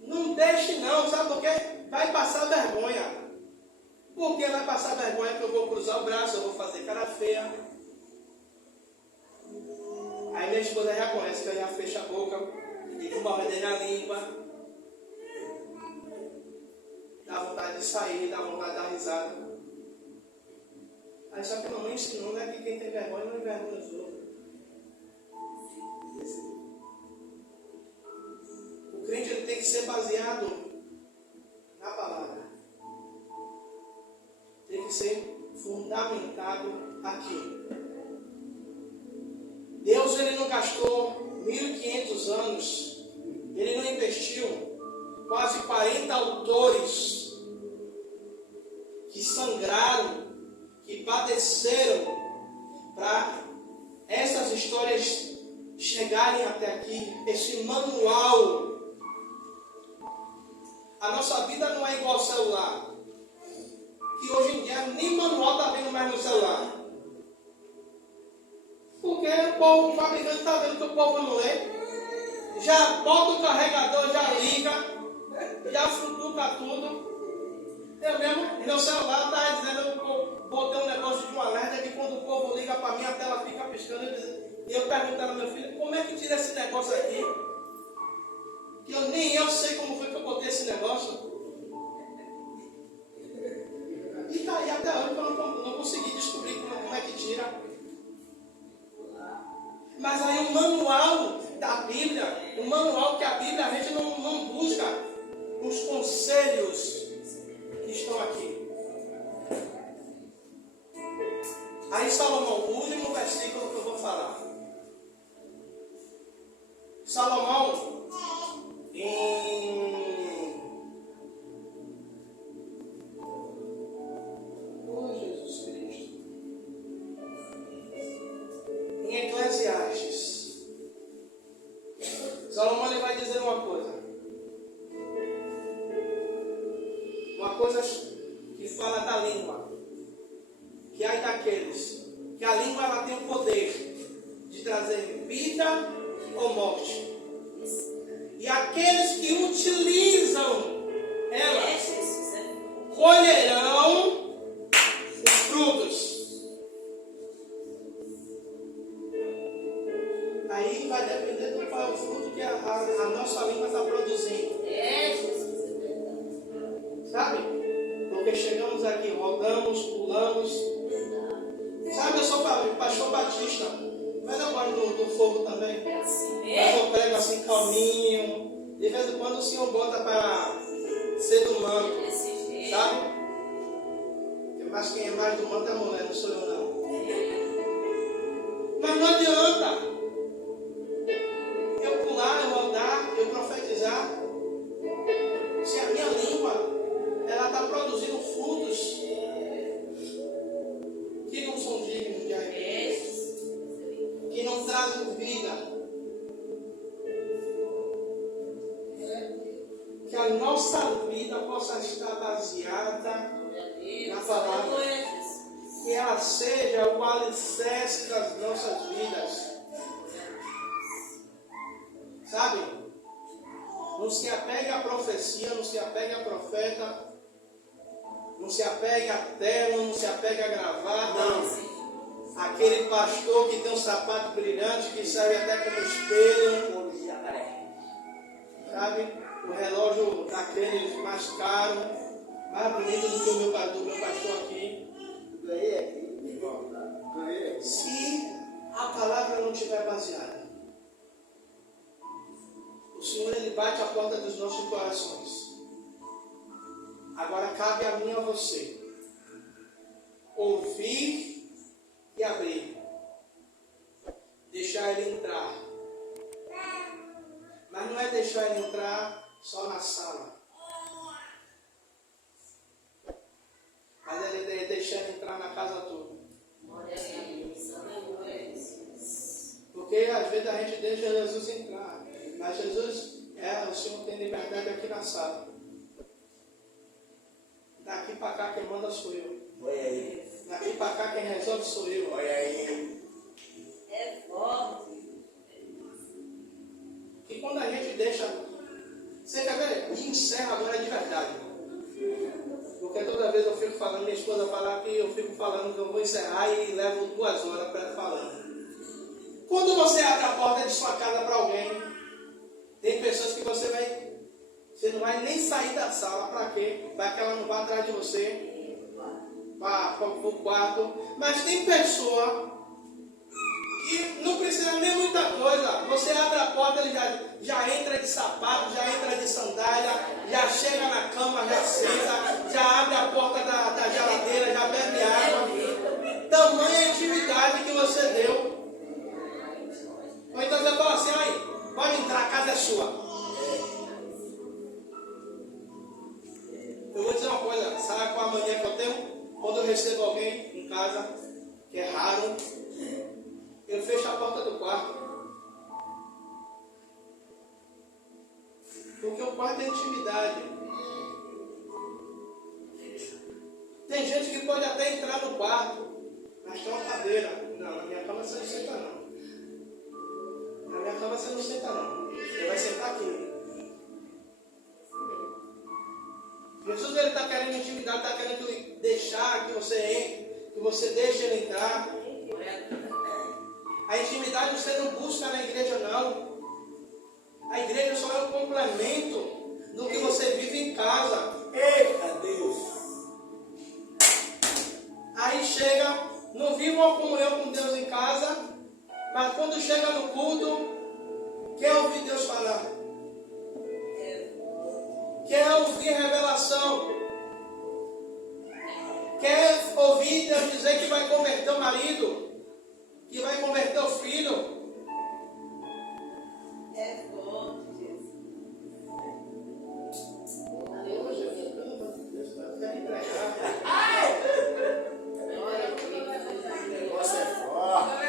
Não deixe não, sabe por quê? Vai passar vergonha. Por que vai passar vergonha? Que eu vou cruzar o braço, eu vou fazer cara feia. Aí minha esposa já conhece que eu já fecho a boca e com uma morder na língua. Dá vontade de sair, dá vontade de dar risada. Aí só que a mamãe ensinou, né? Que quem tem vergonha não envergonha os outros. O crente ele tem que ser baseado na palavra. Tem que ser fundamentado aqui. Deus ele não gastou 1500 anos, ele não investiu quase 40 autores que sangraram, que padeceram para essas histórias chegarem até aqui, esse manual. A nossa vida não é igual ao celular, que hoje em dia nem manual está vendo mais no celular. Porque o povo, o fabricante está vendo que o povo não lê. Já bota o carregador, já liga, já futuca tudo. Eu mesmo, meu celular está dizendo, eu botei um negócio de um alerta que quando o povo liga para mim, a tela fica piscando. E eu perguntando ao meu filho, como é que tira esse negócio aqui? Que nem eu sei como foi que eu botei esse negócio. E está aí até hoje que eu não consegui descobrir como é que tira. Mas aí o manual da Bíblia, o manual que a Bíblia a gente não busca os conselhos que estão aqui. Aí Salomão, o último versículo que eu vou falar. Salomão, Jesus Cristo. Em Eclesiastes, Salomão ele vai dizer uma coisa que fala da língua, que há daqueles que a língua ela tem o poder de trazer vida ou morte, e aqueles que utilizam ela colherão os frutos. Aí vai depender do qual é o fruto que a nossa língua está produzindo. Sabe? Porque chegamos aqui, rodamos, pulamos. Sabe, eu sou pastor batista, mas eu gosto do fogo também. Mas eu prego assim calminho. De vez em quando o Senhor bota para ser do manto. Sabe? Mas quem é mais do manto é a mulher, não sou eu não. Mas não adianta eu pular, eu andar, eu profetizar, se a minha língua ela está produzindo frutos que não são dignos de arrependimento, que não trazem vida. Que a nossa vida possa estar baseada na palavra, que ela seja o alicerce das nossas vidas. Sabe? Não se apegue à profecia, não se apegue a profeta, não se apegue a terno, não se apegue a gravata. Não. Aquele pastor que tem um sapato brilhante, que serve até como espelho. Sabe? O relógio daqueles mais caro, mais bonito do que o meu pastor aqui. Se a palavra não estiver baseada, o Senhor, Ele bate a porta dos nossos corações. Agora cabe a mim e a você ouvir e abrir, deixar Ele entrar. Mas não é deixar Ele entrar só na sala, mas é deixar Ele entrar na casa toda. Porque às vezes a gente deixa Jesus entrar, mas Jesus o Senhor tem liberdade aqui na sala. Daqui para cá quem manda sou eu. Daqui para cá quem resolve sou eu. É forte. E quando a gente deixa, você quer ver? E encerra agora de verdade. Porque toda vez eu fico falando, minha esposa fala que eu fico falando que eu vou encerrar e levo 2 horas para ela falando. Quando você abre a porta de sua casa para alguém, tem pessoas que você não vai nem sair da sala, para quê? Para que ela não vá atrás de você, para o quarto. Mas tem pessoa que não precisa nem muita coisa. Você abre a porta, ele já entra de sapato, já entra de sandália, já chega na cama, já senta, já abre a porta da geladeira, já bebe água. Tamanha intimidade que você deu. Ou então você fala assim, aí, pode entrar, a casa é sua. Eu vou dizer uma coisa, sabe qual a mania que eu tenho? Quando eu recebo alguém em casa, que é raro, eu fecho a porta do quarto. Porque o quarto é intimidade. Tem gente que pode até entrar no quarto, mas tem uma cadeira. Não, na minha cama você não senta não. Na minha cama você não senta não. Você vai sentar aqui. Jesus, ele está querendo intimidade, está querendo deixar que você entre, que você deixe ele entrar. A intimidade você não busca na igreja, não. A igreja só é um complemento do que você vive em casa. Eita Deus! Aí chega, não vive uma comunhão com Deus em casa, mas quando chega no culto, quer ouvir Deus falar. Quer ouvir revelação. Quer ouvir Deus dizer que vai converter o marido, que vai converter o filho. É forte, Jesus. O negócio é forte.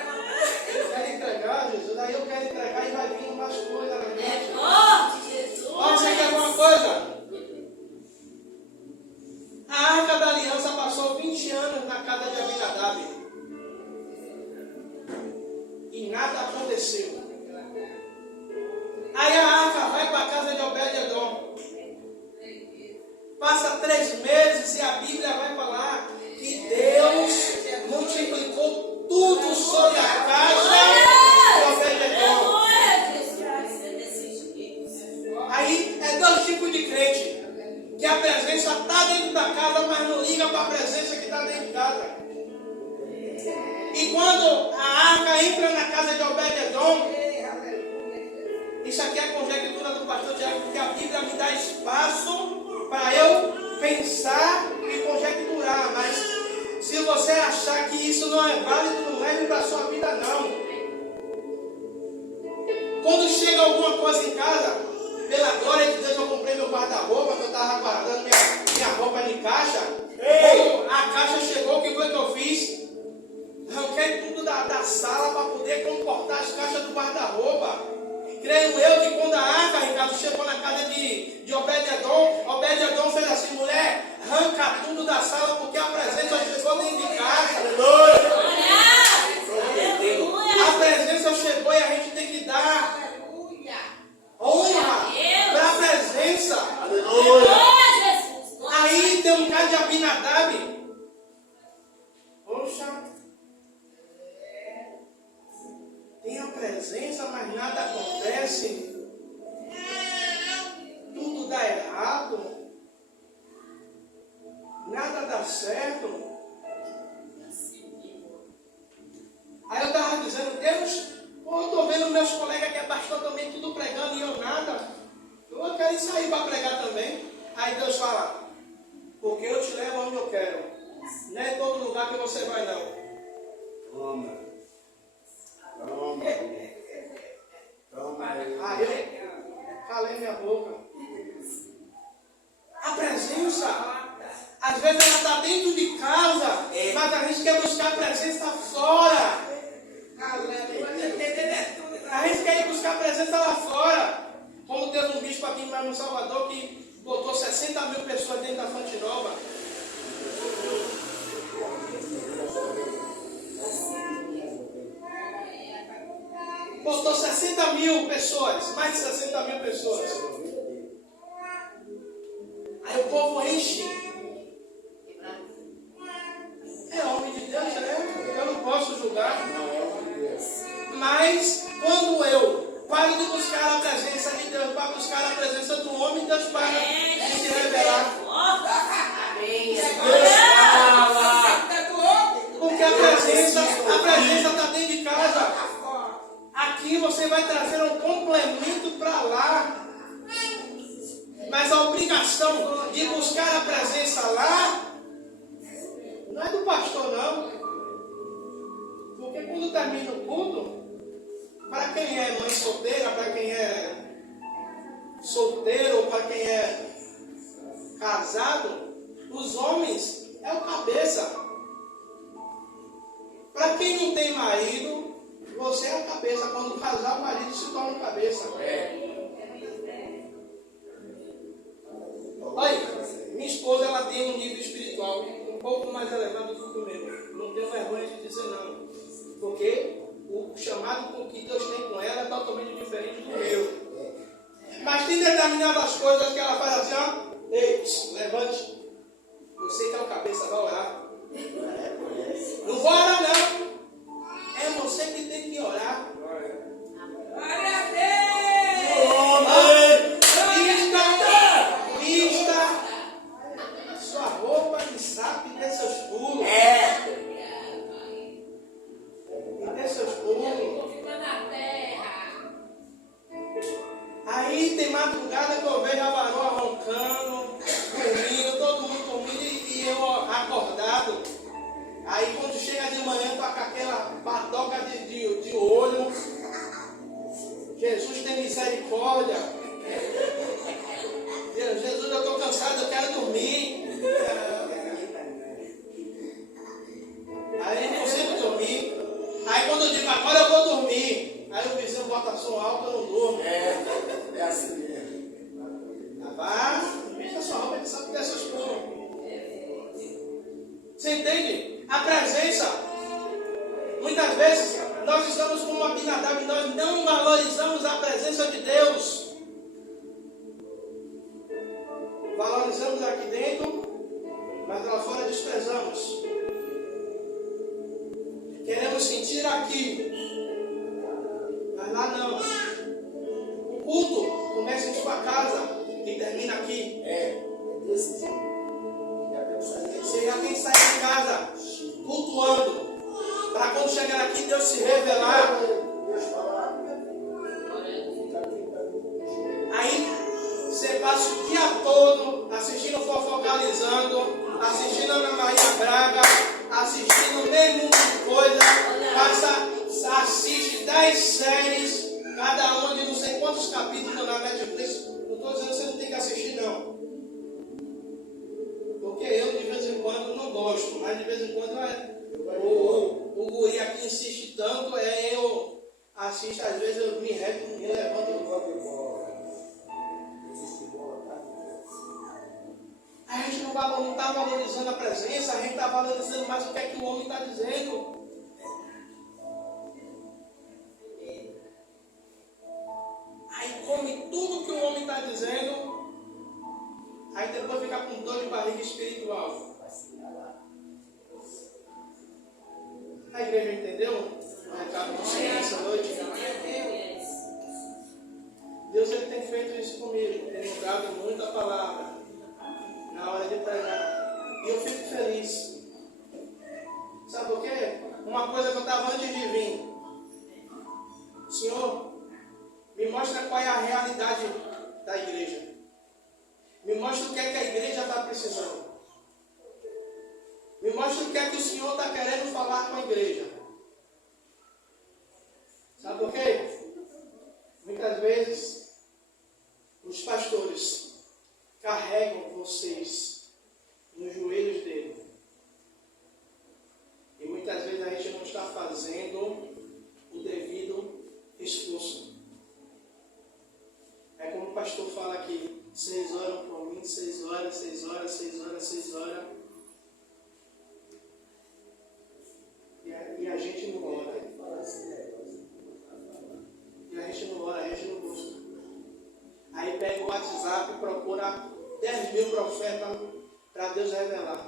Eu quero entregar, Jesus. Aí eu quero entregar e vai vindo mais coisas na É mente. forte, Jesus. Olha, você quer uma coisa? A Arca da Aliança passou 20 anos na casa de Abinadab. E nada aconteceu. Aí a arca vai para a casa de Obed-Edom. Passa 3 meses e a Bíblia vai falar que Deus multiplicou tudo sobre a casa de Obed-Edom. Aí é 2 tipos de crente. Que a presença está dentro da casa, mas não liga para a presença que está dentro de casa. E quando a arca entra na casa de Obed-Edom, isso aqui é a conjectura do pastor Tiago, porque a Bíblia me dá espaço para eu pensar e conjecturar. Mas se você achar que isso não é válido, não leve para a sua vida, não. Quando chega alguma coisa em casa, pela glória de Deus, eu comprei meu guarda-roupa, que eu estava guardando minha roupa em caixa. Quando a caixa chegou, o que foi que eu fiz? Arranquei tudo da sala para poder comportar as caixas do guarda-roupa. Creio eu que quando a arca, Ricardo, chegou na casa de Obed-Edom, Obed-Edom fez assim, mulher, arranca tudo da sala porque a presença chegou dentro de casa. poxa, tem a presença, mas nada acontece. Tudo dá errado. Nada dá certo. Aí eu estava dizendo, Deus, eu estou vendo meus colegas que é pastor também, tudo pregando e eu nada. Eu quero sair para pregar também. Aí Deus fala, porque eu te levo onde eu quero. Não é em todo lugar que você vai não. Toma. Toma. Aí eu calei minha boca. A presença, às vezes ela está dentro de casa, mas a gente quer buscar a presença fora. A gente quer ir buscar a presença lá fora. Como teve um bispo aqui no Salvador que botou 60 mil pessoas dentro da Fonte Nova. Botou 60 mil pessoas, mais de 60 mil pessoas. Aí o povo enche. É homem de Deus, né? Eu não posso julgar. Mas quando eu paro de buscar a presença de Deus para buscar a presença do homem, Deus para de se revelar. Deus fala. Porque a presença está dentro de casa. Aqui você vai trazer um complemento para lá. Mas a obrigação de buscar a presença lá não é do pastor, não. Porque quando termina o culto, para quem é mãe solteira, para quem é solteiro ou para quem é casado, os homens é o cabeça. Para quem não tem marido, você é o cabeça. Quando casar, o marido se torna o cabeça. Olha, minha esposa ela tem um nível espiritual um pouco mais elevado do que o meu. Não tenho vergonha de dizer não. Porque o chamado com que Deus tem com ela é totalmente diferente do meu. Mas tem determinadas coisas que ela faz assim, ó. Ei, levante. Você que é o cabeça, vai orar. Não vou orar não. É você que tem que orar. Glória a Deus! Vista sua roupa de saco e dê seus pulos. E dê seus pulos. Aí tem madrugada que eu vejo a varoa roncando, dormindo, todo mundo dormindo e eu acordado. Aí quando chega de manhã com aquela patoca de olho, Jesus tem misericórdia. Jesus, eu estou cansado, eu quero dormir. Aí eu não consigo dormir. Aí quando eu digo, agora eu vou dormir. Aí o vizinho bota som alto, eu não durmo. É assim mesmo. Vá, vista sua roupa de santo dessas pulas. Você entende? A presença. Muitas vezes nós estamos como Abinadab e nós não valorizamos a presença de Deus. Valorizamos aqui dentro, mas lá fora desprezamos. Queremos sentir aqui, mas lá não. O culto começa em sua casa e termina aqui. Desse jeito. Você já tem que sair de casa cultuando, para quando chegar aqui Deus se revelar. Aí você passa o dia todo assistindo Fofocalizando, assistindo Ana Maria Braga, assistindo meio mundo de coisa, assiste 10 séries, cada uma de não sei quantos capítulos na Netflix. Não estou dizendo que você não tem que assistir, não. Porque eu de vez em quando não gosto, mas de vez em quando o guri aqui insiste tanto, eu assisto, às vezes eu me levanto e volto. A gente não está valorizando a presença, a gente está valorizando mais o que é que o homem está dizendo. Aí come tudo que o homem está dizendo, aí depois fica com dor de barriga espiritual. A igreja entendeu o recado do Senhor essa noite? Deus ele tem feito isso comigo, tem me dado muita palavra na hora de pregar. E eu fico feliz. Sabe por quê? Uma coisa que eu estava antes de vir. Senhor, me mostra qual é a realidade da igreja. Me mostra o que é que a igreja está precisando. Me mostra o que é que o Senhor está querendo falar com a igreja. Sabe por quê? Muitas vezes os pastores carregam vocês nos joelhos dele. E muitas vezes a gente não está fazendo o devido esforço. É como o pastor fala aqui, 6 horas por mim, 6 horas, 6 horas, 6 horas, 6 horas. E a gente não ora. E a gente não ora, a gente não busca. Aí pega o WhatsApp e procura 10 mil profetas para Deus revelar.